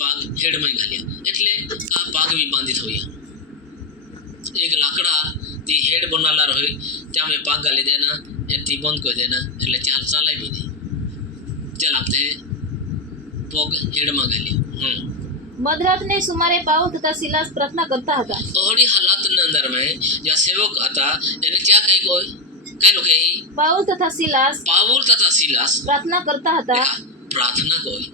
पाग हेड में घालिया એટલે આ પાગ બી બાંધી થોયા एक लाकड़ा ती हेड बनाला रहे त्या में पाग गाली देना एती बंद कर देना એટલે ચાલ ચાલે भी नहीं चल आपते पग हेड में गाली મધરાતને સુમારે પાઉલ તથા સિલાસ પ્રાર્થના કરતા હતા. ઓહડી હાલતના અંદર में જ્યાં સેવક હતા એને क्या કઈ કોઈ કઈ લોકો પાઉલ તથા સિલાસ પ્રાર્થના કરતા હતા. પ્રાર્થના કોઈ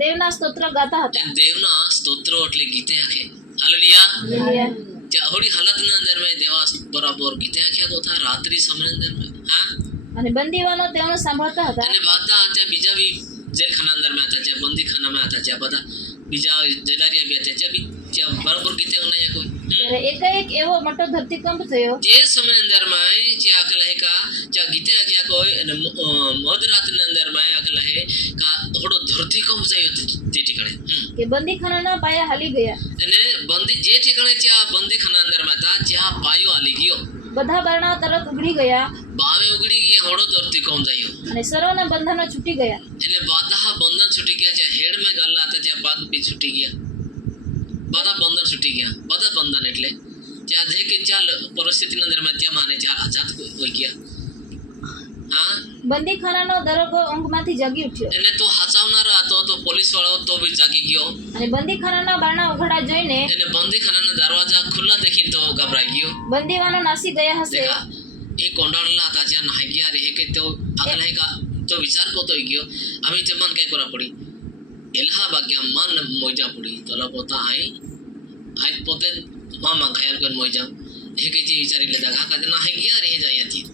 દેવના સ્તોત્ર ગાતા હતા. દેવના સ્તોત્રો એટલે ગીતે આખે હાલેલુયા હાલેલુયા. જ્યાં ઓહડી હાલતના અંદર में દેવા બરાબર ગીતે આખ્યા કોથા રાત્રિ સમય અંદર में હા અને બંદીવાનો તેઓને સાંભળતા હતા. અને બધા ત્યાં બીજા બી જેલખાના અંદર में હતા જ્યાં બંદી ખાનામાં હતા જ્યાં બધા બીજા જેલારિયા બી હતા જ્યાં બરાબર ગીતે ઓના કોઈ ત્યારે એકાએક એવો મોટો ધરતીકંપ થયો. જે સમય અંદર માં જે આકલા હે કા જ્યાં ગીતે આગ્યા કોઈ અને મધરાતના અંદર માં આકલા હે કા થોડો ધરતીકંપ થયો તે ઠીકાણે કે બંદીખાનાના પાયા હાલી ગયા. અને બંદી જે ઠીકાણે જ્યાં બંદીખાના અંદર માં હતા જ્યાં પાયો હાલી ગયો બધા બારણા તરત ઉઘડી ગયા બાવે ઉગડી ગયા થોડો ધરતીકંપ થયો અને સર્વના બંધનો છૂટી ગયા. એટલે બધા બંધન છૂટી ગયા જ્યાં હેડ માં ગાલા હતા જ્યાં પાગ બી છૂટી ગયા બધા બંધન છૂટી ગયા બધા બંધન એટલે જ્યાં જે કે ચાલ પરિસ્થિતિની અંદર માં ત્યાં માને જ્યાં આઝાદ હોઈ ગયા હા બંદીખાનાનો દરોગો ઊંઘમાંથી જાગી ઉઠ્યો. એને તો હસાવનારો હતો તો પોલીસ વાળો તો બી જાગી ગયો અને બંદીખાનાના બારણા ઉઘડા જોઈને એને બંદીખાનાના દરવાજા ખુલ્લા દેખીને તો ગભરાઈ ગયો બંદીવાનો નાસી ગયા હશે. દેખા એ કોંડાળલા હતા જ્યાં નાહી ગયા રહે કે તો આગળ કા તો વિચાર કોતો ગયો અમે તે મન કઈ કરા પડી એલહા બાગ્યા મન મોજા પડી તો પોતા આજ પોતે મામા ઘાયલ કોઈ મોજા એ કે જે વિચારી લેતા કાકા તે નાહી ગયા રહે જાય હતી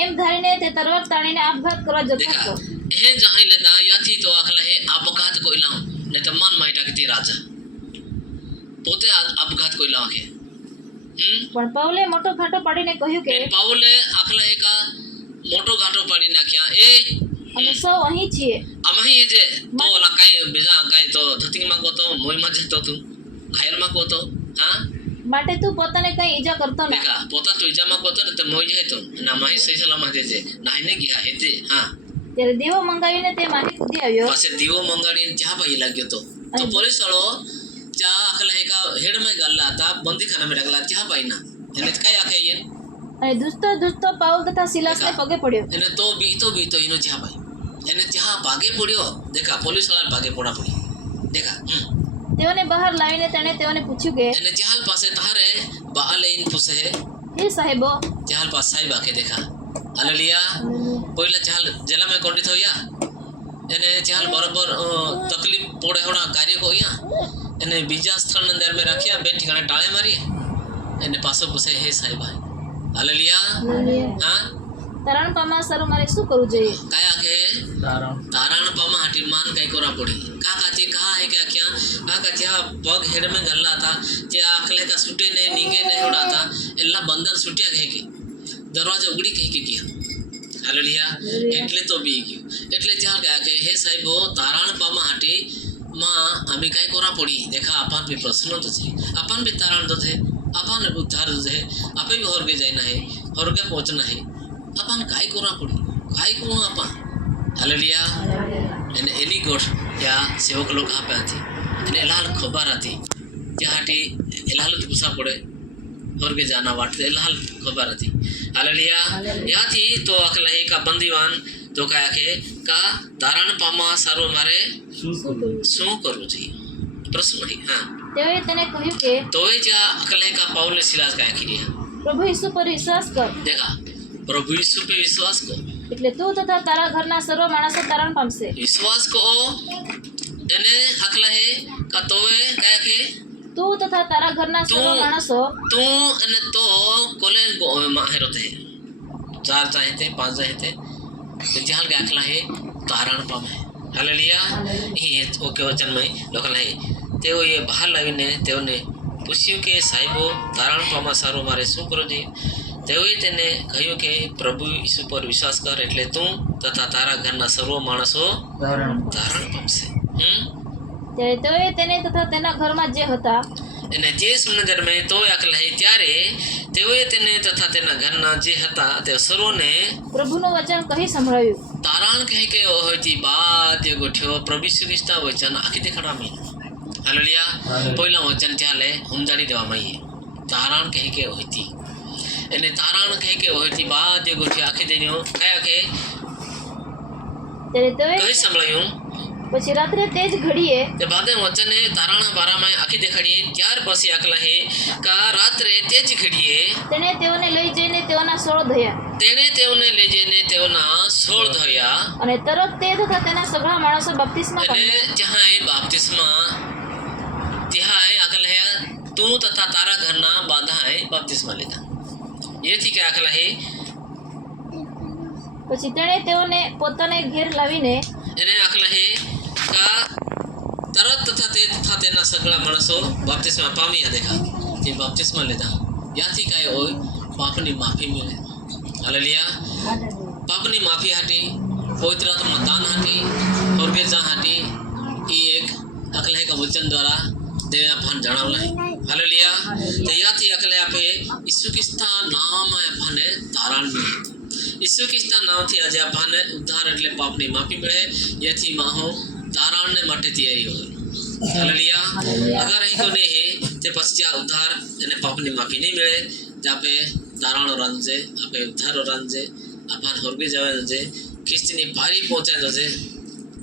એમ ધારીને તે તરવર તાણીને આપઘાત કરવા જતો હતો. હે જહાઈ લેતા યાથી તો આખલા હે આપઘાત કોઈ લાવ ને તો મન માઈટા કે રાજા પોતે આપઘાત કોઈ લાવ કે પણ પાઉલે મોટો ઘાટો પાડીને કહ્યું કે પાઉલે આખલા હે કા મોટો ઘાટો પાડી નાખ્યા એ અમે સૌ અહીં છીએ. અમે એ જે તો ઓલા કઈ બીજા કઈ તો ધતિંગ માં ગોતો મોઈમાં જતો તું ઘાયલ માં ગોતો હા માટે તું પોતાને કઈ ઈજા કરતો ના. દેખા પોતા તો ઈજામાં ગોતો ને તો મોઈ જાય તો ના માહી સહી સલામત છે નાઈને ગયા હેતે હા ત્યારે દીવો મંગાવીને તે માહી કૂદી આવ્યો. પાસે દીવો મંગાડીને ચા પાઈ લાગ્યો તો પોલીસ વાળો ચા આખલા હે કા હેડ માં ગાલા હતા બંદીખાના માં રાખલા ચા પાઈ ના એને કઈ આખે અને દુસ્તો પાઉલ તથા સિલાસને પગે પડ્યો. એને તો બીતો એનો ચા પાઈ એને ચા ભાગે પડ્યો દેખા પોલીસ વાળા ભાગે પોડા પડી દેખા તેઓને બહાર લાવીને તેણે તેઓને પૂછ્યું કે એને જહાલ પાસે તારે બહાર લઈને પૂછે હે સાહેબો જહાલ પાસ સાહેબ આકે દેખા હાલેલુયા પહેલા જહાલ જેલા में કોંડી થોયા એને જહાલ બરાબર તકલીફ પોડે હોડા કાર્ય કોયા એને બીજા સ્થળ અંદર में રાખ્યા બે ઠીકાણે ટાળે મારી એને પાછો પૂછે હે સાહેબ હાલેલુયા હા તારણ પામા સર મારે શું કરવું જોઈએ? કાયા કે તારણ પામા હાટી માન કઈ કોરા પડી કાકા તે કહા હે કે क्या કાકા જ્યાં પગ હેડ में ગલ્લા હતા ત્યાં આખલે કા છૂટે ને નીંગે ને હોડા હતા એલા બંધન છૂટ્યા કહે કે દરવાજા ઉગડી કહી કે ગયા હાલેલુયા એટલે તો બી ગયો એટલે જ્યાં ગયા કે હે સાહેબો તારણ પામા હાટી માં અમે કઈ કોરા પડી देखा अपन भी प्रश्न तो थे अपन भी तारण तो थे अपन उद्धार तो थे आपे भी होरगे जाना है होरगे पहुंचना है अपन काय कोरा पड़ी काय को अपन हालेलुया એને એની ગોઠ ત્યાં સેવક લોકો આપ્યા હતી અને એલાલ ખબર હતી ત્યાંથી એલાલ પૂછા પડે હોરગે જાના વાટતે એલાલ ખબર હતી હાલેલુયા યાથી તો અકલા એક બંદીવાન તો કયા કે કા તારણ પામા સારો મારે શું કરવું જોઈએ પ્રશ્ન નહીં હા તેઓએ તેને કહ્યું કે તોય જ્યાં અકલે કા પાઉલે સિલાસ કયા કીધી પ્રભુ ઈસુ પર વિશ્વાસ કર. દેખા પ્રભુ ઈસુ पे विश्वास को એટલે તું તથા તારા ઘરના સર્વ માણસો તારણ પામશે. विश्वास को એને હકલા હે કા તોય કયા કે તું તથા તારા ઘરના સર્વ માણસો તું અને તો કોલે માહેરો તે ચાર ચાહેતે પાંચ ચાહેતે જહાલ કે હકલા હે તારણ પામે હાલેલુયા એ ઓકે વચનમાં લખેલા હે તેઓ એ બહાર લાવીને તેઓને પૂછ્યું કે સાહેબો તારણ પામા સારું મારે શું કરવું જોઈએ તેઓએ તેને કહ્યું કે પ્રભુ ઈસુ પર વિશ્વાસ કર એટલે તું તથા તારા ઘરના સર્વ માણસો તારણ પામશે. ત્યારે તેઓએ તેને તથા તેના ઘરમાં જે હતા અને જે સુંદર મેં તો આકલા હે ત્યારે તેઓએ તેને તથા તેના ઘરના જે હતા તે સર્વને પ્રભુનું વચન કહી સંભળાવ્યું. તારણ કહે કે હોયથી બાદ એ ગોઠ્યો પ્રભુ ઈસુ ખ્રિસ્તા વચન આખી દેખાડવામાં હાલેલુયા પહેલા વચન ત્યાં લે સમજાડી દેવામાં તારણ કહે કે હોયથી એને તારણ કહે કે હોયથી બાદ એ ગોઠ્યો આખી દેનો કયા કે ત્યારે તેઓએ કહી સંભળાયું પછી રાત્રે તે જ ઘડીએ તે બાદે વચને તારણ બારામાં આખી દેખાડીએ ત્યાર પછી આકલા હે કા રાત્રે તે જ ઘડીએ તેણે તેઓને લઈ જઈને તેઓના સોળ ધોયા તેણે તેઓને લઈ જઈને તેઓના સોળ ધોયા અને તરત તે તથા તેના સગળા માણસો બપ્તિસ્મા અને પામ્યા. ત્યાં બાપ્તિસ્મા ત્યાં આકલા હે તું તથા તારા ઘરના બાધાએ બાપ્તિસ્મા લીધા એથી કે આકલા હે પછી તેણે તેઓને પોતાને ઘેર લાવીને એને આકલા હે કા તરત તથા તેના સગળા માણસો બાપ્તિસ્મા પામ્યા દેખા તે બાપ્તિસ્મા લીધા યાથી કાંઈ હોય પાપની માફી મળે હાલેલુયા પાપની માફી હાટી પવિત્ર આત્મા દાન હાટી સ્વર્ગે જા હાટી એ એક આકલા હે કા વચન દ્વારા દેવે આપણ જણાવલા હાલેલુયા તે યાથી આકલા આપે ઈસુ ખ્રિસ્તા નામ આપને તારણ મળે ઈસુ ખ્રિસ્તા નામથી આજે આપણને ઉદ્ધાર એટલે પાપની માફી મળે એથી માહો તારણને માટે તૈયારી હોય હાલેલુયા અગર અહીં કોને હે તે પછી આ ઉદ્ધાર અને પાપની માફી નહીં મળે તે આપે તારણો રાંધે આપે ઉદ્ધારો રાંધે આપણ સ્વર્ગે જવા છે ખ્રિસ્તીની બારી પહોંચાય જશે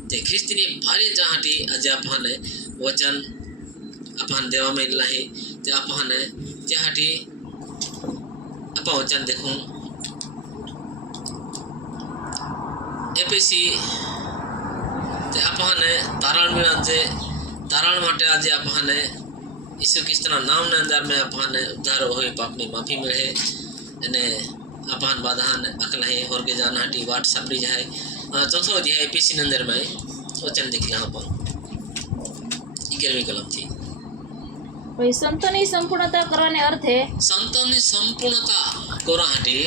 તે ખ્રિસ્તીની બારી જાહાટી આજે આપણને વચન આપણ દેવામાં લાહી તે આપણને ત્યાંથી આપા વચન દેખું એપીસી તે આપણને તારણ મળ્યા છે તારણ માટે આજે આપણને ઈસુ ખ્રિસ્તના નામના અંદર મેં આપણને ઉદ્ધાર હોય પાપની માફી મળે અને આપણ બાધાને અકલા હે સ્વર્ગે જાના હાટી વાટ સાંભળી જાય ચોથો અધ્યાય એપીસી અંદર મેં વચન દેખલા આપણ 11મી કલમથી પછી સંતોની સંપૂર્ણતા કરવાને અર્થે સંતોની સંપૂર્ણતા કોરા હાટી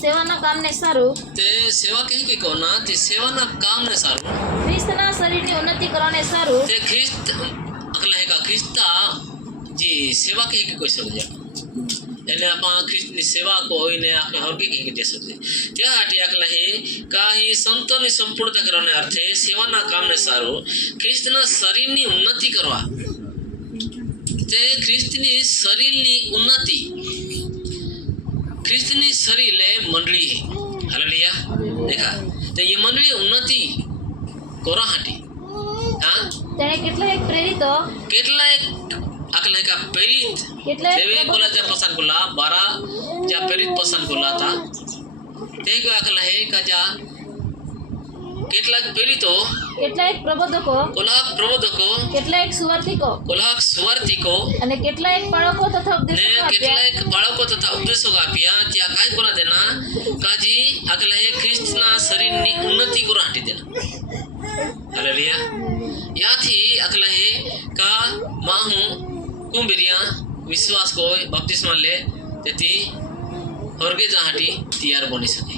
સેવાના કામને સારું તે સેવા કહે કે કોના તે સેવાના કામને સારું ખ્રિસ્તના શરીરની ઉન્નતિ કરવાને સારું તે ખ્રિસ્ત અગલા હે કા ખ્રિસ્તા જી સેવા કહે કે કોઈ સમજ્યા એને આપણા ખ્રિસ્તની સેવા કોઈને આપણે હરકી કહી દે શકીએ ત્યાં હાટી અગલા હે કાહી સંતોની સંપૂર્ણતા કરવાને અર્થે સેવાના કામને સારું ખ્રિસ્તના શરીરની ઉન્નતિ કરવા તે ખ્રિસ્તની શરીરની ઉન્નતિ ख्रिस्ती शरीर मंडली है हालेलुया देखा तो ये मंडली उन्नति कोरा हाटी हाँ तेने કેટલાક પ્રેરિતો કેટલાક अकल का प्रेरित देवे बोला जा पसंद बोला 12 जा प्रेरित पसंद बोला था ते को अकल है का जा કેટલાક પ્રેરિતો કેટલાક પ્રબોધકો કેટલાક સુવાર્તિકો અને કેટલાક બાળકો તથા ઉપદેશકો આપ્યા ત્યાં કાંઈ કોના દેના કાજી આગલા હે ખ્રિસ્તના શરીરની ઉન્નતિ કોરા હાટી દેના હાલેલુયા याथी अगला है का माहू कुंबिरिया विश्वास को बपतिस्मा ले तेती स्वर्गे जाहाटी तैयार बनी सके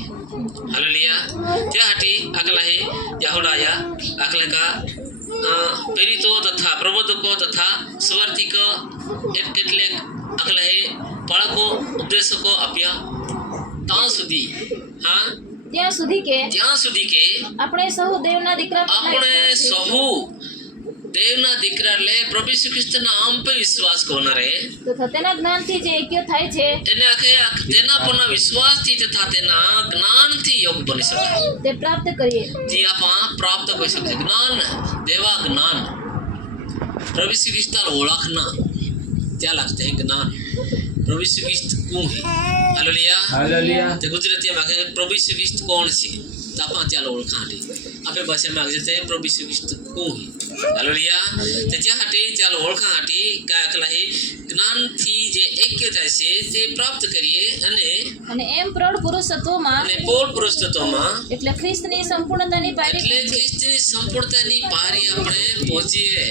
हालेलुया त्याहाटी अगला है यहोडाया अगला का प्रेरितो तथा प्रबोधको तथा सुवार्तिक કેટલેક अगला है बाळको उपदेशको आप्या તાં સુધી हाँ ત્યાં સુધી કે આપણે સહુ દેવના દીકરા એટલે પ્રભુ ઈસુ ખ્રિસ્તના નામ પર વિશ્વાસ કોનારે તથા તેના જ્ઞાનથી જે એક્ય થાય છે એને આખે તેના પરના વિશ્વાસથી તથા તેના જ્ઞાનથી યોગ બની શકે તે પ્રાપ્ત કરીએ જે આપા પ્રાપ્ત કરી શકે જ્ઞાન દેવા જ્ઞાન પ્રભુ ઈસુ ખ્રિસ્તના ઓળખના ત્યાં લાગते हैं ज्ञान प्रभु यीशु ख्रिस्त कौन है हालेलुया ते गुजराती में आगे प्रभु यीशु ख्रिस्त कौन છે તાપા ચાલો ઓળખાણી આપે ભાષામાં આગે છે પ્રભુ ઈસુ ખ્રિસ્ત કોણ છે હાલેલુયા તે જ્યાં હાટી ચાલો ઓળખાણી કાય અકલા હે જ્ઞાનથી જે એક્ય થાય છે તે પ્રાપ્ત કરીએ અને એમ પ્રૌઢ પુરુષત્વમાં એટલે ખ્રિસ્તની સંપૂર્ણતાની પારી એટલે ખ્રિસ્તની સંપૂર્ણતાની પારી આપણે પહોંચીએ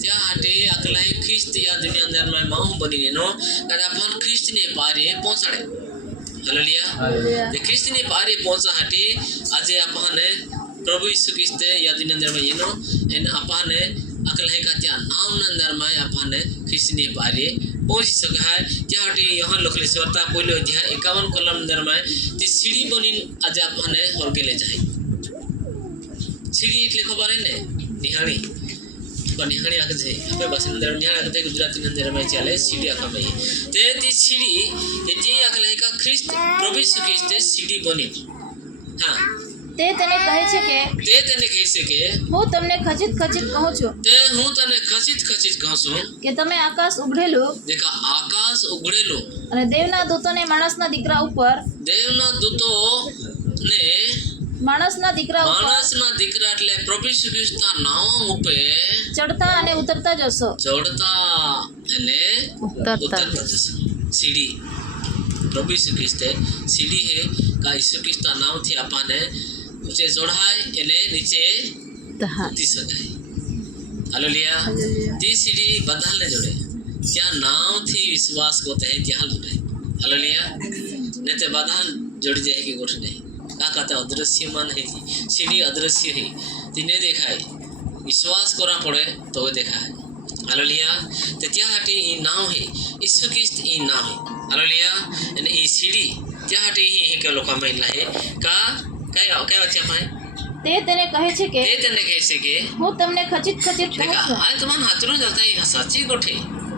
ત્યાં હાટે અકલા હે ખ્રિસ્ત આ દુનિયા અંદર માં માહુ બનીને નો કદા પણ ખ્રિસ્તની પારી પહોંચાડે हालेलुया ते ख्रिस्ती पारी पहुंचा हटी आज आपने प्रभु यीशु ख्रिस्त या दिन अंदर में येनो एन आपने अकल है का त्या नाम न अंदर में अपन ख्रिस्ती पारे पहुंच सका है जहाटी यहाँ लोकलेश्वरता पहले अध्याय 51 कलम अंदर में ती सीढ़ी बनी आज अपन और के ले जाए सीढ़ी એટલે ખબર હે ને નિહાળી પણ નિહાળી આકે છે આપણે બસ અંદર નિહાળી આકે ગુજરાતી અંદર में ચાલે सीढ़ी આકા में તે તી सीढ़ी એ જે આકલે का ख्रिस्त प्रभु यीशु ख्रिस्त सीढ़ी बनी हां તે તેને કહે છે કે તે તેને કહે છે કે હું તમને ખચિત ખચિત કહું છું તે હું તને ખચિત ખચિત કહું છું કે તમે આકાશ ઉઘડેલું દેખા આકાશ ઉઘડેલું અને દેવના દૂતોને માણસના દીકરા ઉપર દેવના દૂતો ને માણસના દીકરા ઉપર માણસના દીકરા એટલે પ્રભુ ઈસુ ખ્રિસ્તના નામ ઉપર ચડતા અને ઉતરતા જશો ચડતા એટલે ઉતરતા જશો सीढ़ी प्रभु यीशु ख्रिस्त सीढ़ी है का यीशु ख्रिस्त नाम थी आपने ऊंचे चढ़ाए एने नीचे उतरी सकाय हालेलुया ती सीढ़ी बदलने जोड़े क्या नाम थी विश्वास को तहे जहां जोड़े हालेलुया ने ते बदल जोड़ जाएगी गोठ नहीं का कहता अदृश्यमान है सीढ़ी अदृश्य है तिने देखा है विश्वास करा पड़े तो देखा है हालेलुया ते त्याहाटी ई नाम है यीशु ख्रिस्त ई नाम है हालेलुया અને એ सीढ़ी त्याहाटी ही के लोक महिला है का क्या वाक्य पाए તે તેને કહે છે કે તે તને કહે છે કે હું તમને ખચિત ખચિત કહું देखा છું આ તમારા હાથનો જતા એ સાચી ગોઠે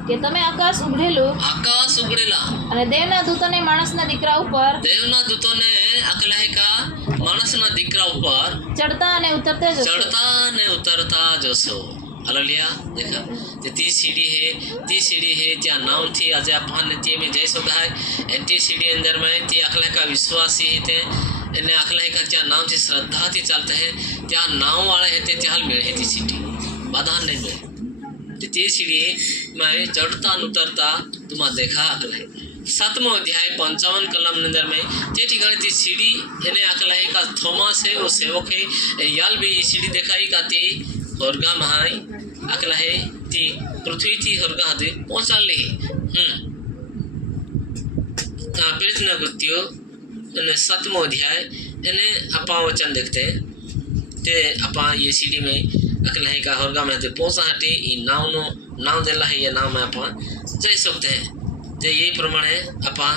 કે તમે આકાશ ઉઘડેલું આકાશ ઉગડેલા અને દેવના દૂતોને માણસના દીકરા ઉપર દેવના દૂતોને અકલાય કા માણસના દીકરા ઉપર ચડતા અને ઉતરતા જશો ચડતા ને ઉતરતા જશો हालेलुया देखा ते ती सीढ़ी है त्या नाम थी आज अपन ने ते में जय सका है एंटी सीढ़ी अंदर में ती अकला का विश्वासी है ते ने अकला का त्या नाम से श्रद्धा थी चलते हैं त्या नाम वाले है ते त्याल मिले है ती सीढ़ी बाधा नहीं मिले ती सीढ़ी में चढ़ता उतरता तुम देखा अकला है 7वां अध्याय 55 कलम अंदर में ते ठिकाने ती सीढ़ी ने अकला का थॉमस है वो सेवक है याल भी सीढ़ी दिखाई का ती होरगा महाई अकला है ती पृथ्वी थी होरगा हदे पहुंचाले प्रयत्न कृत्यो ने 7वां अध्याय ने आपा वचन देखते हैं ते आपा ये सीढ़ी में अकला है का होरगा में पहुंचा हटे ई नाव देला है ये नाम में आपा जा सकते हैं ते ये प्रमाणे आपा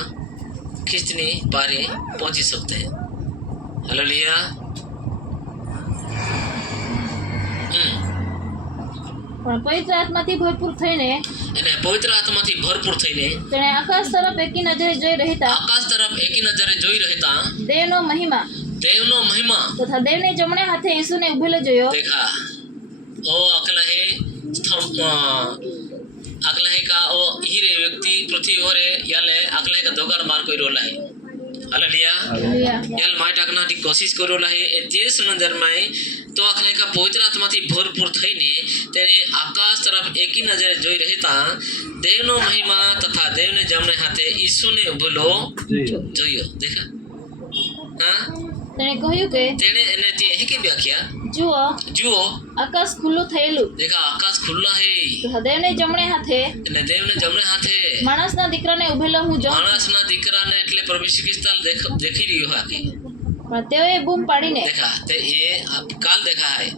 खिस्तनी पारे पहुंच सकते हैं हालेलुया પણ પવિત્ર આત્માથી ભરપૂર થઈને અને પવિત્ર આત્માથી ભરપૂર થઈને તેણે આકાશ તરફ એકી નજરે જોઈ રહેતા આકાશ તરફ એકી નજરે જોઈ રહેતા દેવનો મહિમા તથા દેવને જમણે હાથે ઈસુને ઉભેલો જોયો देखा ओ अकला है अकला है का ओ हीरे व्यक्ति पृथ्वी ओरे याले अकला का दोगार मार कोई रोला है हालेलुया याल माय टाकना की कोशिश करो रहे ए देश नजर में तो अकला का पवित्र आत्मा थी भरपूर थईने तेने आकाश तरफ एक ही नजर जोई रहता देवनो महिमा तथा देवने जमने हाथे यीशु ने उभलो जोयो देखा हां તેણે કહ્યું કે तेने એને જે હે કે વ્યાખ્યા જુઓ આકાશ ખુલ્લું થયેલું देखा आकाश खुला है તથા દેવને જમણે હાથે અને દેવને જમણે હાથે માણસના દીકરાને ઉભેલો હું જોઉં માણસના દીકરાને એટલે પ્રભુ શ્રી ખ્રિસ્ત देखी रही है कि પણ તેઓએ બૂમ પાડીને देखा ते ये काल देखा है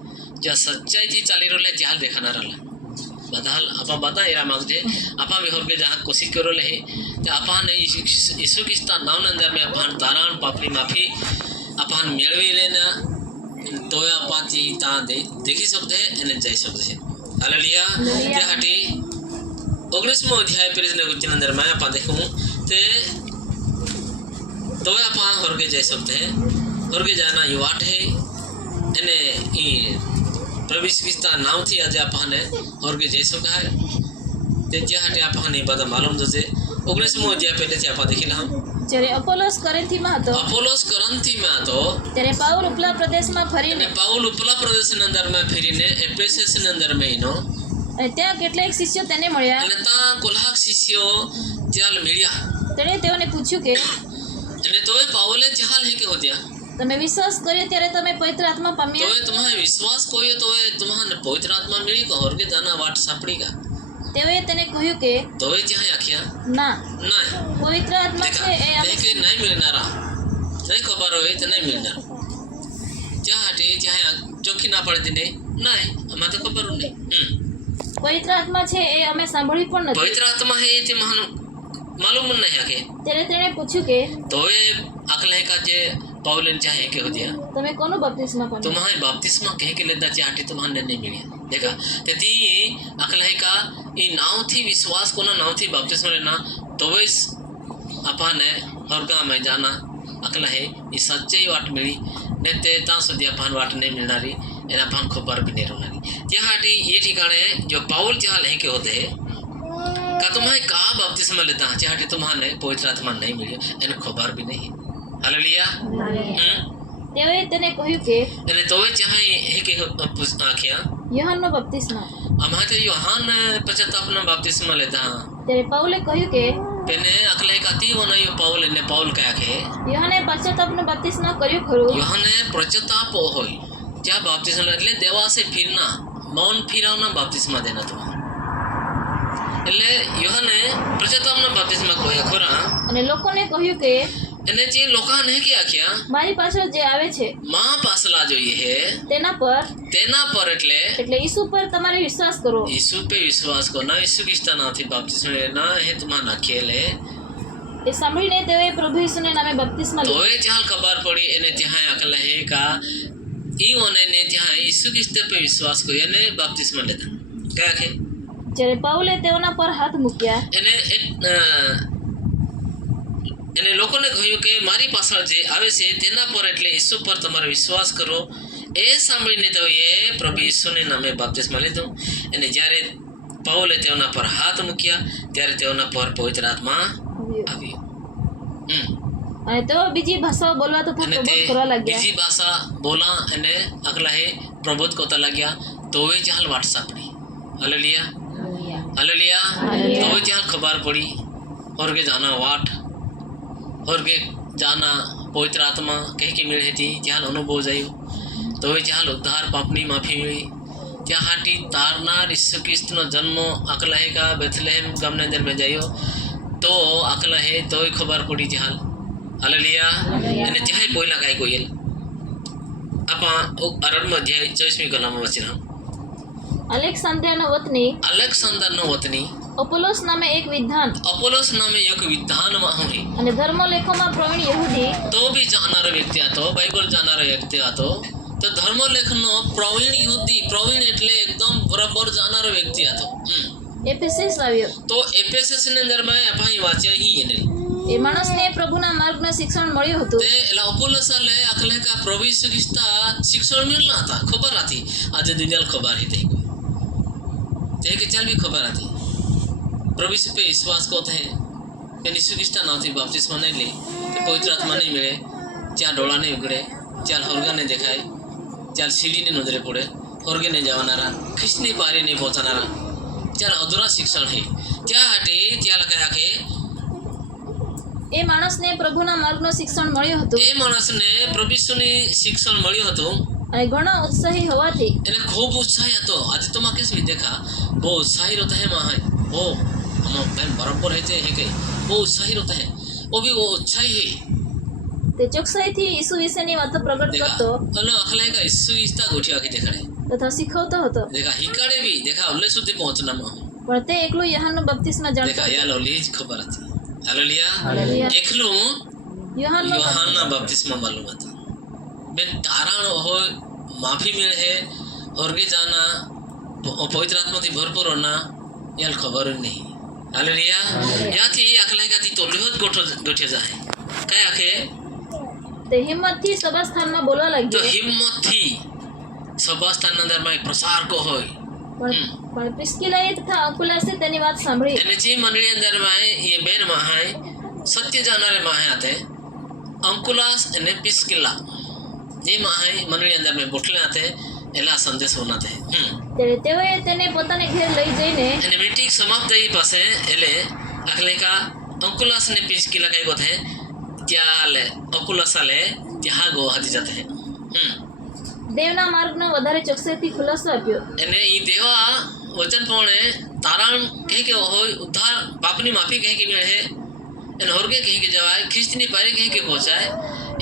जो सच्चाई थी चाली रोले जाल देखा ना रला बदल आपा बता एरा मांगजे आपा भी होके जहां कोशिश करो ले ते आपा ने यीशु ख्रिस्त नाम अंदर में अपन तारण पापनी माफी अपन मेळवी लेना तो आपा ती ता देखी सकते हैं एने जाई सकते हैं हालेलुया ते हटी 19वां अध्याय पेज ने अंदर में आपा देखूं ते तो आप होरगे जा सकते हैं होरगे जाना ये वाट है एने ई प्रवेश किस्ता नाव थी आज आपने होरगे जा सका है ते ज्या हटे आपने बदा मालूम जसे 19वां अध्याय पहले से आप देखिला हम જ્યારે અપોલોસ કોરિન્થીમાં હતો अपोलोस करंथी में तो ત્યારે પાઉલ ઉપલા પ્રદેશમાં ફરીને ने पाउल उपला प्रदेश ने अंदर में फिरीने एफेसस ने अंदर में इनो અને ત્યાં કેટલાક શિષ્યો તેને મળ્યા અને તા કોલ્હાક શિષ્યો ત્યાલ મળ્યા તેણે તેઓને પૂછ્યું કે અને તોય પાઉલે ચાલ હે કે હોત્યા તમે વિશ્વાસ કર્યો ત્યારે તમે પવિત્ર આત્મા પામ્યા तोय तुम्हारे विश्वास कोई तोय तुम्हारे पवित्र आत्मा मिली को और के जाना वाट सापड़ीगा તેઓએ તેને કહ્યું કે तोय ज्या आख्या ના ना પવિત્ર આત્મા देखा છે એ देखे नहीं मिलनारा नहीं खबर होए तो नहीं मिलना ज्या हटे ज्या चौकी ना पड़े दिने નહીં, અમારે તો ખબર નહીં. પવિત્ર આત્મા છે એ અમે સાંભળ્યું પણ નથી. પવિત્ર આત્મા હે તે मालूम नहीं है के ત્યારે તેણે પૂછ્યું કે तो ये अकल का जे पाउलन चाहे के हो दिया તમે કોનો બપ્તિસ્મા પામ્યા? तुम्हारे बपतिस्मा कह के लेदा चाहती तुम्हारे नहीं मिली देखा ते ती अकल का ये नाव थी विश्वास को ना नाव थी बपतिस्मा लेना तो वैस अपन है हरगा में जाना अकल है ये सच्चे वाट मिली ने ते ता सुधी अपन वाट नहीं मिलना रही एना अपन खबर भी नहीं रहना रही त्याहाटी ये ठिकाने जो पाउल जहाँ लेके होते का तुम्हारे का बपतिस्मा लेता चाहते तुम्हारे पवित्र आत्मा नहीं मिली एने खबर भी नहीं हालेलुया તેઓએ તેને કહ્યું કે એટલે તોય ચાહે હે કે આખ્યા યોહાનનો બપ્તિસ્મા. અમારે તો યોહાન પશ્ચાતાપનો બાપ્તિસ્મા લેતા ત્યારે પાઉલે કહ્યું કે પેને અકલે કાતી વનાયો પાઉલ ને પાઉલ કયા કે યોહાને પશ્ચાતાપનો બપ્તિસ્મા કર્યો ખરો? યોહાને પશ્ચાતાપ હોય જ્યાં બાપ્તિસ્મા એટલે દેવા સે ફિરના મૌન ફિરાવના બાપ્તિસ્મા દેના તો એટલે યોહાને પશ્ચાતાપનો બાપ્તિસ્મા કોયા ખરા અને લોકોને કહ્યું કે એને જે લોકોને કે આખ્યા મારી પાછળ જે આવે છે માં પાસલા જોઈએ હે તેના પર એટલે ઈસુ પર તમારે વિશ્વાસ કરો. यीशु पे विश्वास को ना यीशु की इच्छा ना थी बपतिस्मा लेना है तुम्हारा अकेले એ સાંભળીને તેઓએ પ્રભુ ઈસુને નામે બપ્તિસ્મા तो લીધો. ये जहाँ खबर पड़ी इन्हें जहाँ अकल है का ई होने ने जहाँ यीशु की इच्छा पे विश्वास को इन्हें बपतिस्मा लेता क्या के જ્યારે પાઉલે તેઓના પર હાથ મૂક્યા એને લોકોને કહ્યું કે મારી પાછળ જે આવે છે તેના પર એટલે ઈસુ પર તમારો વિશ્વાસ કરો એ સાંભળીને તેઓએ પ્રભુ ઈસુને નામે બાપ્તિસ્મા લીધો અને જ્યારે પાઉલે તેઓના પર હાથ મૂક્યા ત્યારે તેઓના પર પવિત્ર આત્મા આવ્યો અને તેઓ બીજી ભાષાઓ બોલવા તથા અને પ્રબોધ તે કરવા લાગ્યા. બીજી ભાષા બોલા અને અગલાએ પ્રબોધ કરતા લાગ્યા તોએ જહાલ વાટ સાંભળી હાલેલુયા હાલેલુયા તોએ જહાલ ખબર પડી और के जाना वाट और के जाना पवित्र आत्मा कह के मिली थी जहाँ अनुभव जायो तो वे जहाँ उद्धार पापनी माफी मिली त्या हाटी तारनार यीशु क्रिस्त नो जन्म अकला है का बेथलेहम गामने अंदर में जायो तो अकला है तो ही खबर पड़ी जहाँ हालेलुया અને ત્યાં બોયલા કાઈ કોયલ આપા અરણમાં અધ્યાય 24મી કલામાં વચન અલેક્સાન્દ્રિયાનો વતની અલેક્સાન્ડરનો વતની અપોલોસ નામે એક વિદ્વાન અપોલોસ નામે એક વિદ્વાન માહુરી અને ધર્મલેખોમાં પ્રવીણ યહૂદી तो भी जाननारो व्यक्ति હતો બાઇબલ जाननारो व्यक्ति હતો તો ધર્મલેખનો પ્રવીણ યુદ્ધી પ્રવીણ એટલે એકદમ બરાબર जाननारो व्यक्ति હતો એફેસસ આવ્યો. તો એફેસસ ની અંદર માં આપણે વાંચ્યા ही એને એ માણસને પ્રભુના માર્ગનું શિક્ષણ મળ્યું હતું. તે એલા અપોલોસલે અકલે કા પ્રભુ ઈસુ ખ્રિસ્તા શિક્ષણ मिलना था खबर आती आज दुनिया खबर ही थी ते के चल भी खबर आती प्रभु ईसु पे विश्वास करते हैं કે ઈસુ ખ્રિસ્તા નાથી બાપ્તિસ્મા નહીં લે તે પવિત્ર આત્મા નહીં મળે ત્યાં ડોળા નહીં ઉગડે ત્યાં હોરગા નહીં દેખાય ત્યાં સીડીની નજરે પડે હોરગે નહીં જવાનારા ખ્રિસ્તની પારે નહીં પહોંચનારા ત્યાં અધૂરા શિક્ષણ છે ત્યાં હાટે ત્યાં લખાયા કે એ માણસને પ્રભુના માર્ગનું શિક્ષણ મળ્યું હતું એ માણસને પ્રભુ ઈસુની શિક્ષણ મળ્યું હતું અને ઘણો ઉત્સાહી હોવાથી એને ખૂબ ઉત્સાહી હતો આજે તો માં કેસ देखा वो उत्साही रहता है वहाँ वो हम बराबर रहते हैं कहीं वो उत्साही रहता है वो भी वो उत्साही है તે ચોકસાઈથી ઈસુ વિશેની વાતો પ્રગટ देखा કરતો अल्लाह अखले का इस्सु इस्ता गोठिया की देखा તથા શીખવતો હતો. देखा हिकाड़े भी देखा उल्ले सुधी पहुंचना मां પણ તે એકલું યહાનનો બપ્તિસ્મા જાણતો देखा या लोलीज खबर आती हालेलुया હાલેલુયા. एकलू યહાનનો यूहन्ना बपतिस्मा मालूम आता बेन तारण हो माफी मिले है और के जाना पवित्र आत्मा थी भरपूर होना यार खबर नहीं हालेलुया या थी अकले का थी तो लिहोत गोठे जाए काय आखे તે હિંમતથી સભાસ્થાનમાં બોલવા जो લાગ્યો. हिम्मत थी सभा स्थान अंदर में प्रसार को होय પણ પ્રિસ્કિલાએ તથા અકુલાસે તેની વાત સાંભળી. એને જે મંડળી અંદર માં ये બેન માં है सत्य जाननारे માં आते अंकुलास અને પિસ્કિલા જે માં है મંડળી અંદર में બોટલે आते એલા સંદેશ હોનાતે ત્યારે તેઓએ તેને પોતાને ઘેર લઈ જઈને અને મીટિંગ સમાપ્ત થઈ પાસે એટલે અગલે કા અંકુલાસ ને પિસ્કિલા કઈ ગોત है ત્યાં ले अंकुलास ले ત્યાં ગો હાથી જાતે है દેવના માર્ગનો વધારે ચોકસાઈથી ખુલાસો આપ્યો. એને ઈ દેવા વચન પ્રમાણે તારણ કહે કે હોય ઉદ્ધાર પાપની માફી કહે કે મળે એને હોરગે કહે કે જવાય ખ્રિસ્તની પારી કહે કે પહોંચાય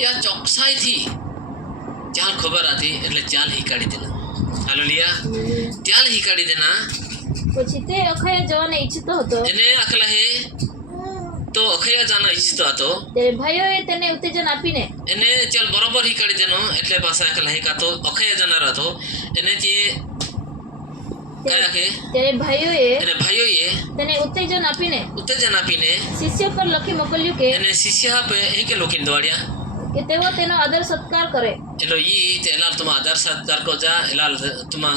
યા ચોકસાઈથી ચાલ ખબર આતી એટલે ચાલ હિકાડી દેના હાલેલુયા ત્યાલ હિકાડી દેના પછી તે અખયા જવાને ઈચ્છતો હતો એને અકલા હે તો અખયા જાના ઈચ્છતો હતો ત્યારે ભાઈઓએ તેને ઉત્તેજન આપીને એને ચાલ બરોબર હિકાડી દેનો એટલે પાછા અકલા હે કાતો અખયા જનાર હતો એને જે કયા કે ત્યારે ભાઈઓએ એને ભાઈઓએ તેને ઉત્તેજન આપીને ઉત્તેજન આપીને શિષ્ય પર લખી મોકલ્યું કે એને શિષ્ય આપે એ કે લોකිન દોડ્યા તેઓ તેનો આદર સત્કાર કરે એલો ઈ તે એલાલ તુમા આધાર સત્કાર કો જા એલાલ તુમા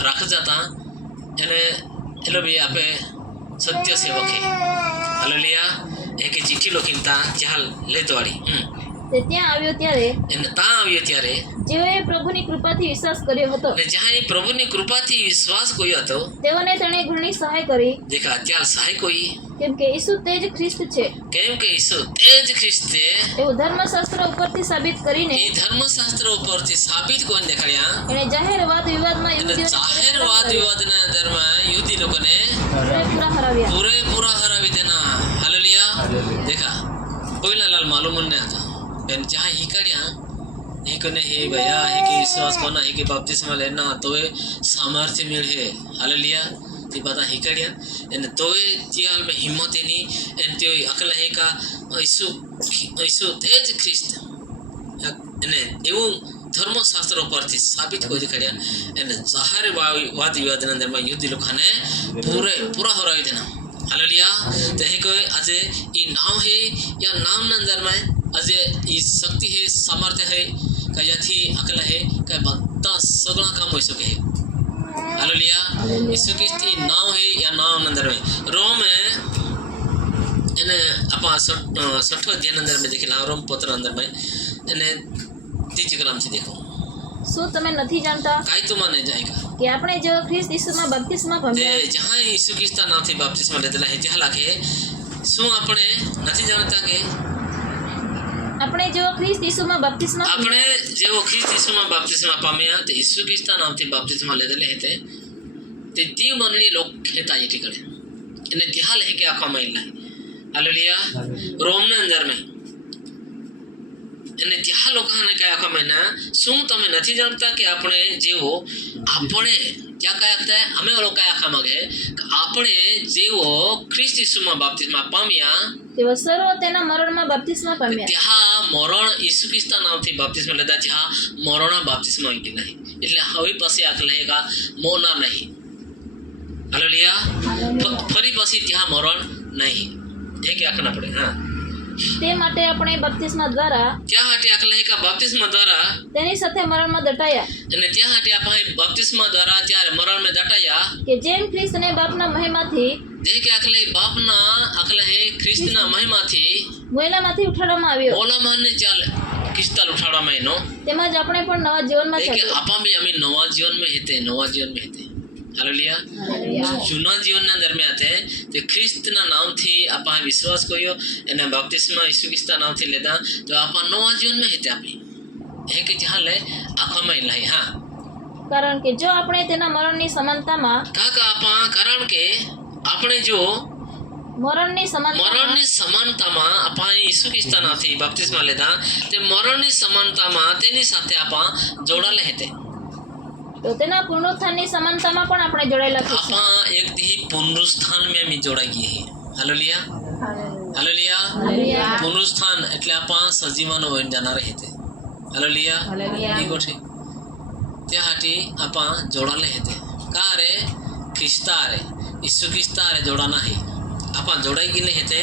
રાખ જાતા એને એલો બી આપે સત્ય સેવકે હાલેલુયા એક ચિઠ્ઠી લખીનતા ચાલ લે દોડી તે ત્યાં આવ્યો ત્યારે એને તા આવ્યો ત્યારે જેઓએ પ્રભુની કૃપાથી વિશ્વાસ કર્યો હતો ને જ્યાં એ પ્રભુની કૃપાથી વિશ્વાસ કર્યો હતો તેઓને તેણે ઘણી સહાય કરી દેખા અત્યાર સહાય કોઈ કેમ કે ઈસુ તે જ ખ્રિસ્ત છે કેમ કે ઈસુ તે જ ખ્રિસ્તે એવું ધર્મશાસ્ત્ર ઉપરથી સાબિત કરીને એ ધર્મશાસ્ત્ર ઉપરથી સાબિત કોઈને દેખાડ્યા એણે જાહેર વાદ વિવાદમાં અને જાહેર વાદ વિવાદના અંદરમાં યુદ્ધી લોકોને પૂરેપૂરા હરાવ્યા પૂરેપૂરા હરાવી દેના હાલેલુયા દેખા કોઈના લાલ માલુમ ન હતા બેન જ્યાં ही कड़िया ही कने हे भैया हे के विश्वास कोना हे के बपतिस्मा लेना तोए सामर्थ्य मिले हालेलुया ती पता ही कड़िया एन तोए तियाल में हिम्मत एनी एन त्यो अकल हे का ईसु तेज ख्रिस्त एने एवं धर्मशास्त्र परથી સાબિત કોઈ દેખાડ્યા એને જાહેર વાદ વિવાદના અંદરમાં યુદ્ધ લોકોને પૂરા હરાવી દેના હાલેલુયા તો હે કોઈ આજે ઈ નામ હે યા નામના અંદરમાં આજે ઈ શક્તિ હે સામર્થ્ય હે કયાથી અકલ હે કે બધા સગળા કામ હોઈ શકે હાલેલુયા ઈસુ ખ્રિસ્ત ઈ નામ હે યા નામના અંદરમાં રોમ એને આપા 60 અધ્યાય અંદર में देखेला रोम पत्र अंदर में એને तीज कलाम से देखो શું તમે નથી જાણતા काई तो माने जाएगा કે આપણે જો ખ્રિસ્ત ઈસુમાં બપ્તિસ્મા તે પામ્યા જहाँ ઈસુ ખ્રિસ્તના નામથી બાપ્તિસ્મા લીધેલા હે ત્યાં લાગે શું આપણે નથી જાણતા કે આપણે જો ખ્રિસ્ત ઈસુમાં બપ્તિસ્મા આપણે જેવો ખ્રિસ્ત ઈસુમાં બાપ્તિસ્મા પામ્યા તે ઈસુ ખ્રિસ્તના નામથી બાપ્તિસ્મા લીધેલા હે તે દીવ મંડળી લોક ખેતા એટી કરે એને ત્યાં લહે કે આખા મહિલા હાલેલુયા રોમના અંદર में અને ત્યાં લોકોને કયા આખા મહિના શું તમે નથી જાણતા કે આપણે જેવો આપણે क्या कहा जाता है हमें लोग क्या आखा मागे આપણે જેવો ખ્રિસ્ત ઈસુમાં બાપ્તિસ્મા પામ્યા તેઓ સર્વ તેના મરણમાં બપ્તિસ્મા પામ્યા ત્યાં મરણ ઈસુ ખ્રિસ્તના નામથી બાપ્તિસ્મા લીધા જ્યાં મરણના બાપ્તિસ્મા લીધી નહીં એટલે હવે પછી આખલેगा મોના નહીં હાલેલુયા ફરી પછી ત્યાં મરણ નહીં એ કે આખના પડે હા તે માટે આપણે બપ્તિસ્મા દ્વારા ત્યાં હાટે આખલેगा બાપ્તિસ્મા દ્વારા તેની સાથે મરણમાં દટાયા અને ત્યાં હાટે આપણે બાપ્તિસ્મા દ્વારા ત્યારે મરણમાં દટાયા કે જેમ ખ્રિસ્તને બાપના મહિમાથી દેખે આખલે બાપના આખલે ખ્રિસ્તના મહિમાથી મોયલામાંથી ઉઠાડવામાં આવ્યો ઓલામાંને ચાલ કિસ્તલ ઉઠાડવામાં એનો તેમજ આપણે પણ નવા જીવનમાં દેખે ચાલીએ આપા બી અમે નવા જીવનમાં હેતે હાલેલુયા જૂના જીવનના દરમિયાન તે ખ્રિસ્તના નામથી આપા વિશ્વાસ કર્યો અને બાપ્તિસ્મા ઈસુ ખ્રિસ્તના નામથી લીધા તો આપા નવા જીવનમાં હેતે આપી એ કે ચાલે આખામાં લઈ હા કારણ કે જો આપણે તેના મરણની સમાનતામાં કાકા આપા કારણ કે આપણે જો મરણની મરણની સમાનતામાં આપા ઈસુ ખ્રિસ્તના નામથી બાપ્તિસ્મા લીધા તે મરણની સમાનતામાં તેની સાથે આપા જોડાલે હેતે તો તેના પુનરુત્થાનની સમાનતામાં પણ આપણે જોડાયેલા છીએ आपा एक दी पुनरुत्थान में मी जोड़ा गई है हालेलुया हालेलुया पुनरुत्थान એટલે આપા સજીવનો બની જનાર રહેતે હાલેલુયા ઈ ગોઠે ત્યાં હાટી આપા જોડાલે હેતે કારે ખ્રિસ્તારે ઈસુ ખ્રિસ્તારે જોડાના હે આપા જોડાઈ ગયેલે હેતે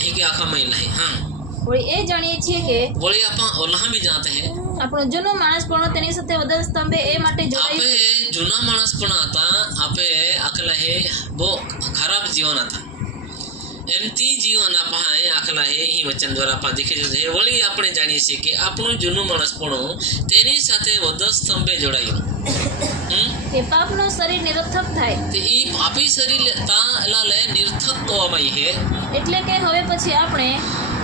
એ કે આખા મહિલા હે હા વળી એ જાણીએ છીએ કે વળી આપા ઓલા भी जानते हैं આપણો જૂનો માણસ પણ તેની સાથે વદન સ્તંભે એ માટે જોડાયું आपे जुना माणस पण आता आपे अकला हे बो खराब जीवन आता एमती जीवन आपा है अकला है ही वचन द्वारा आपा देखे છે વળી આપણે જાણીએ છીએ કે આપણું જૂનું માણસ પણ તેની સાથે વધ સ્તંભે જોડાયું કે પાપનો શરીર નિરર્થક થાય તે ઈ પાપી શરીર તા એલા લે નિરર્થક કહેવામાં હે એટલે કે હવે પછી આપણે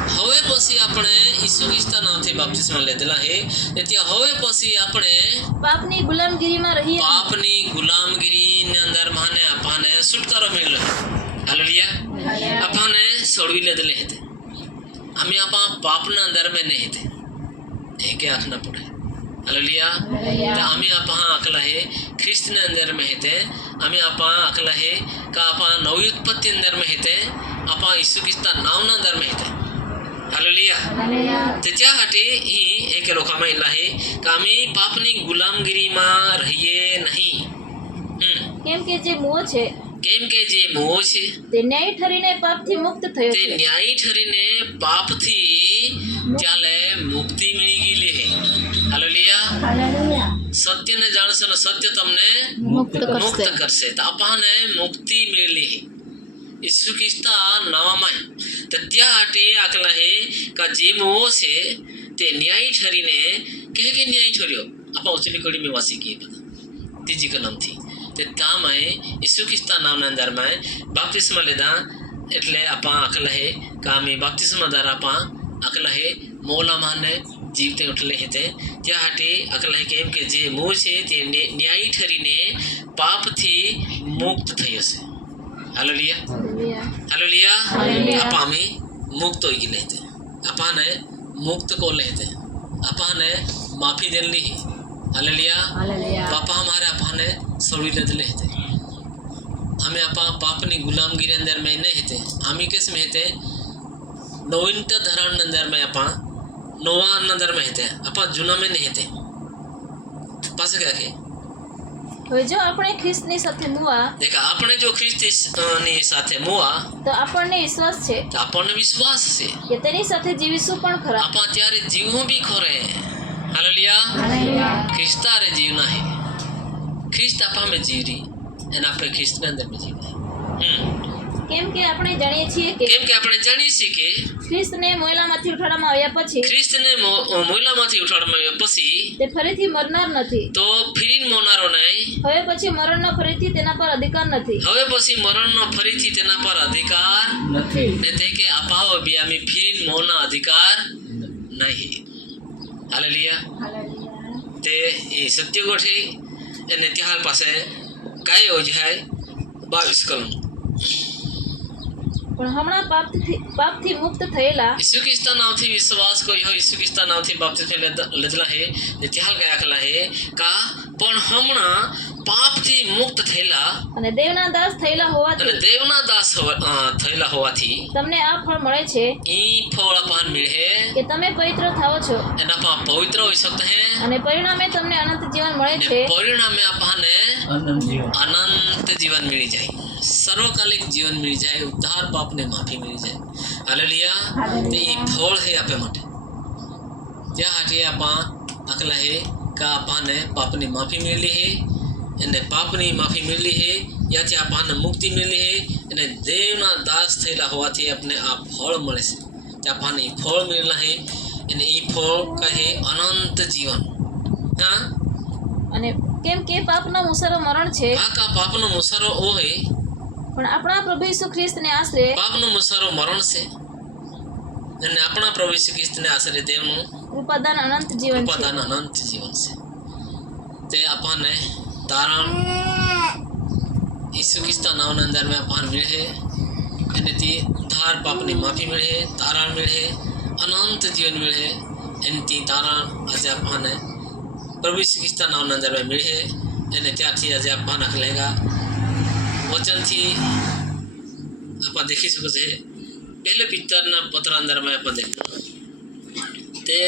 હવે પછી આપણે ઈસુ ખ્રિસ્તના નામથી બાપ્તિસ્મા લીધેલા હે એટલે હવે પછી આપણે પાપની ગુલામગીરીમાં રહીએ પાપની ગુલામગીરીની અંદર માને આપણને છુટકારો મળ્યો હાલેલુયા આપણને છોડવી લીધેલે હતે અમે આપા પાપના અંદર में नहीं थे એ કે આખના પડે हालेलुया ते आम्ही आपण आकला आहे ख्रिस्ती अंदर में हेते आम्ही आपण आकला आहे का आपण नवी उत्पत्ती अंदर में हेते आपण येशू ख्रिस्ता नाव अंदर में हेते हालेलुया त्याच्यासाठी ही एक लोकांना इला आहे का आम्ही पापनी गुलामगिरीમાં રહીએ નહીં કેમ કે જે મોહ છે કેમ કે જે મોહ છે તે ન્યાય ઠરીને પાપથી મુક્ત થયો તે છે ન્યાયી ઠરીને પાપથી ચાલે મુક્તિ મળી ગયેલી છે હાલેલુયા સત્યને જાણશો ને સત્ય તમને મુક્ત મુક્ત કરશે કરશે તો આપણને મુક્તિ મળેલી છે ઈસુ ખ્રિસ્તા નામમાં તો ત્યાં હાટે આકલા છે કે જે મોહ છે તે ન્યાયી ઠરીને કે ન્યાયી ઠર્યો આપણે ઉચલી કડીમાં વાસી ગઈએ બધા ત્રીજી કલમથી તે તામાં ઈસુ ખ્રિસ્તા નામના અંદરમાં બાપ્તિસ્મા લીધા એટલે આપણે આકલા છે કે અમે બાપ્તિસ્મા દ્વારા આપણે આકલા છે મોલામાંને જીવતે ઉઠલે છે ત્યાં હાટે આકલા છે કેમ કે જે મોહ છે તે ન્યાયી ઠરીને પાપથી મુક્ત થઈ હશે હાલેલુયા હાલેલુયા આપણે અમે મુક્ત હોઈ ગયેલા છે આપણને मुक्त को लेते अपने माफी दे ली हालेलुया पापा हमारे अपने सड़ी लेते हमें अपा पापनी गुलामगिरी अंदर में नहीं थे हमें किस में थे नवीनत धरण अंदर में अपा नोवा अंदर में थे अपा जुना में नहीं थे पास क्या के હવે જો આપણે ખ્રિસ્તની સાથે મુવા देखा आपने जो ख्रिस्ती ની સાથે મુआ તો આપણને વિશ્વાસ છે तो આપણને વિશ્વાસ છે કે તેની સાથે જીવીશું પણ ખરા આપા ત્યારે જીવવું બી ખરે હાલેલુયા ખ્રિસ્તારે જીવના હે ખ્રિસ્ત આપા में जीवरी एना આપણે ખ્રિસ્તના અંદર में जीवना કેમ કે આપણે જાણીએ છીએ કે કેમ કે આપણે જાણીએ છીએ કે ખ્રિસ્તને મોયલામાંથી ઉઠાડવામાં આવ્યા પછી ખ્રિસ્તને મોયલામાંથી ઉઠાડવામાં આવ્યા પછી તે ફરીથી મરનાર નથી તો ફરીને મોનારો નહીં હવે પછી મરણનો ફરીથી તેના પર અધિકાર નથી હવે પછી મરણનો ફરીથી તેના પર અધિકાર નથી ને તે કે અપાવો બી અમે ફરીને મોના અધિકાર નહીં હાલેલુયા તે એ સત્ય ગોઠે એને ત્યાર પાસે કાંઈ હોય જાય 22 કલમ પણ હમણાં પાપથી મુક્ત થયેલા ઈસુ ખ્રિસ્તા નામથી વિશ્વાસ કર્યો ઈસુ ખ્રિસ્તા નામથી બાપ્તિસ્મ લીધેલા છે તે ત્યાં ગયા કલા છે કા પણ હમણાં પાપથી મુક્ત થયેલા અને દેવના દાસ થયેલા અને હોવાથી દેવના દાસ થયેલા હોવાથી તમને આ ફળ મળે છે ઈ ફળ આપણને મળે કે તમે પવિત્ર થાઓ છો એના પર પવિત્ર હોઈ શકતા હે અને પરિણામે તમને અનંત જીવન મળે ને છે પરિણામે આપણને આનંદ જીવન अनंत जीवन मिल जाए सर्वकालिक जीवन मिल जाए उद्धार पाप ने माफी मिल जाए हालेलुया ते ई फळ है आपे માટે त्या हाटे आपा अकला है का आपने पापनी माफी मिली है એને પાપની માફી मिली है याથી આપણને મુક્તિ मिली है અને દેવના દાસ થયેલા હોવાથી આપણે આ ફળ મળે છે તે આપણને ઈ ફળ મળેલા છે અને ઈ ફળ કહે અનંત જીવન હા અને કેમ કે પાપનો મુસારો મરણ છે આ પાપનો મુસારો હોય પણ આપણા પ્રભુ ઈસુ ખ્રિસ્તને આશરે પાપનો મુસારો મરણ છે અને આપણા પ્રભુ ઈસુ ખ્રિસ્તને આશરે દેવનું કૃપાદાન અનંત જીવન છે ઉપાદાન અનંત જીવન છે તે આપણને તારણ ઈસુ ખ્રિસ્તના નામના અંદર में આપણને મળે અને તે ઉદ્ધાર પાપની માફી મળે તારણ મળે અનંત જીવન મળે અને તે તારણ આજે આપણને પ્રભુ ઈસુ ખ્રિસ્તના નામના અંદર में મળે અને ત્યાંથી આજે આપણને કહેલા વચનથી આપણે देखी શકો છે पहले पितरना पत्र अंदर में अपन देखो ते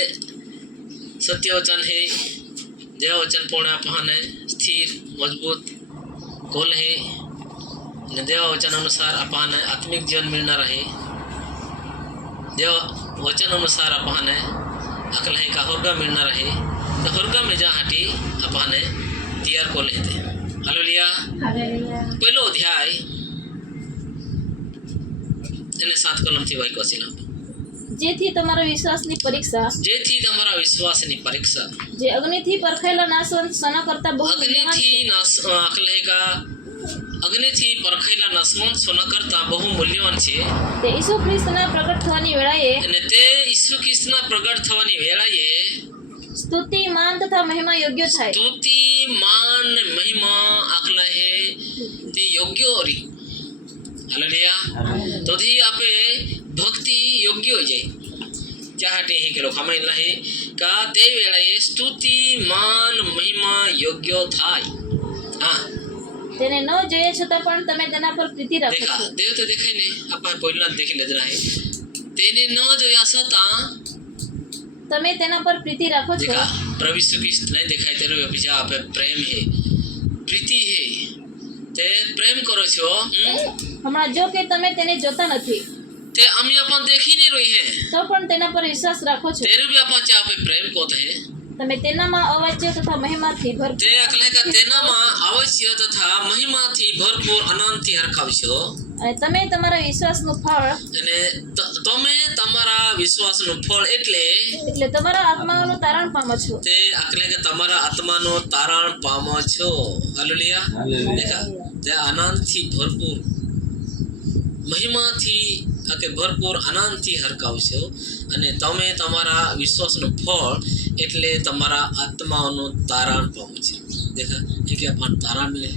सत्य वचन है जय वचन पूर्ण अपन स्थिर मजबूत गोल है देव वचन अनुसार अपन आत्मिक जीवन मिलना रहे देव वचन अनुसार अपन अकल है का होरगा मिलना रहे तो होरगा में जा हटी अपन तैयार को लेते हालेलुया पहलो अध्याय એને 7 કલમથી વાક્યો છે જેથી તમારા વિશ્વાસની પરીક્ષા જેથી તમારા વિશ્વાસની પરીક્ષા જે અગ્નિથી પરખાયેલા નાશવંત સોના કરતા બહુ મૂલ્યવાન અગ્નિથી છે. આકલેકા અગ્નિથી પરખાયેલા નાશવંત સોના કરતા બહુ મૂલ્યવાન છે તે ઈસુ ખ્રિસ્તના પ્રગટ થવાની વેળાએ અને તે ઈસુ ખ્રિસ્તના પ્રગટ થવાની વેળાએ સ્તુતિ માન તથા મહિમા યોગ્ય થાય સ્તુતિ માન મહિમા આકલા હે તે યોગ્ય રી હાલેલુયા તો થી આપે ભક્તિ યોગ્ય हो जाए त्यासाठी हे केलो खमाईला हे का ते वेळाએ स्तुति मान महिमा योग्य થાય હા તેને ન જોઈએ છતાં પણ તમે તેના પર પ્રીતિ રાખો देखा છો देव तो देखे ने अपन पहिला देखी लेजना है तेने न જોયા છતાં તમે તેના પર પ્રીતિ રાખો છો देखा प्रभु यीशु ख्रिस्त नहीं दिखाई तेरे अभिजा पे प्रेम है प्रीति है ते प्रेम करो छो હમણાં જો કે તમે તેને જોતા નથી ते हम अपन देखी नहीं रही है તો પણ તેના પર વિશ્વાસ રાખો છો तेरे भी अपन चा पे प्रेम कोत है તમે તેનામાં અવાજ્ય તથા મહિમાથી ભરપૂર તે અકલે का तेनामा अवश्य तथा महिमा थी भरपूर आनंद थी हरखावशो અને તમે તમારા વિશ્વાસનું ફળ અને તમે તમારા વિશ્વાસનું ફળ એટલે તમારા આત્માઓનું તારણ પામો છો તે અકલે કે તમારા આત્માનું તારણ પામો છો હાલેલુયા દેખા તે આનંદથી ભરપૂર મહિમાથી કે ભરપૂર આનંદથી હરખાવશો અને તમે તમારા વિશ્વાસનું ફળ એટલે તમારા આત્માઓનું તારણ પામો છો દેખા એ કે આપણને તારણ મળે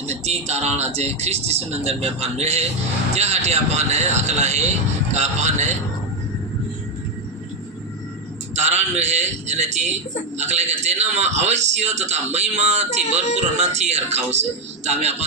અને ती तारण આજે ખ્રિસ્ત ઈસુના અંદર में अपन मिले त्या हाटी आपने अकला है का आपने तारण मिले અને ती अकले के तेनाમાં अवश्य तथा महिमाથી ભરપૂર આનંદથી હરખાવશો તો અમે